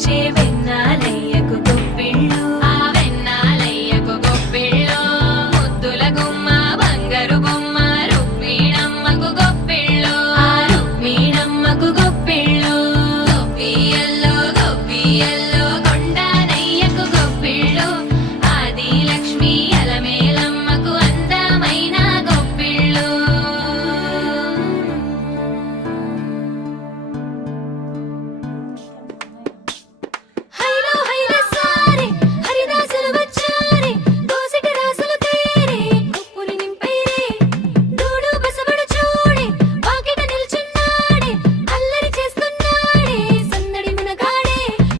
వచ్చే వెన్నాలయ్యకు గొప్పిళ్ళు ఆ వెన్నాలయ్యకు గొప్పిళ్ళు ముద్దుల గుమ్మ బంగారు బొమ్మ రుక్మిణమ్మకు గొప్పిళ్ళు ఆ రుక్మిణమ్మకు గొప్పిళ్ళు గొప్పియల్లో గొప్పియల్లో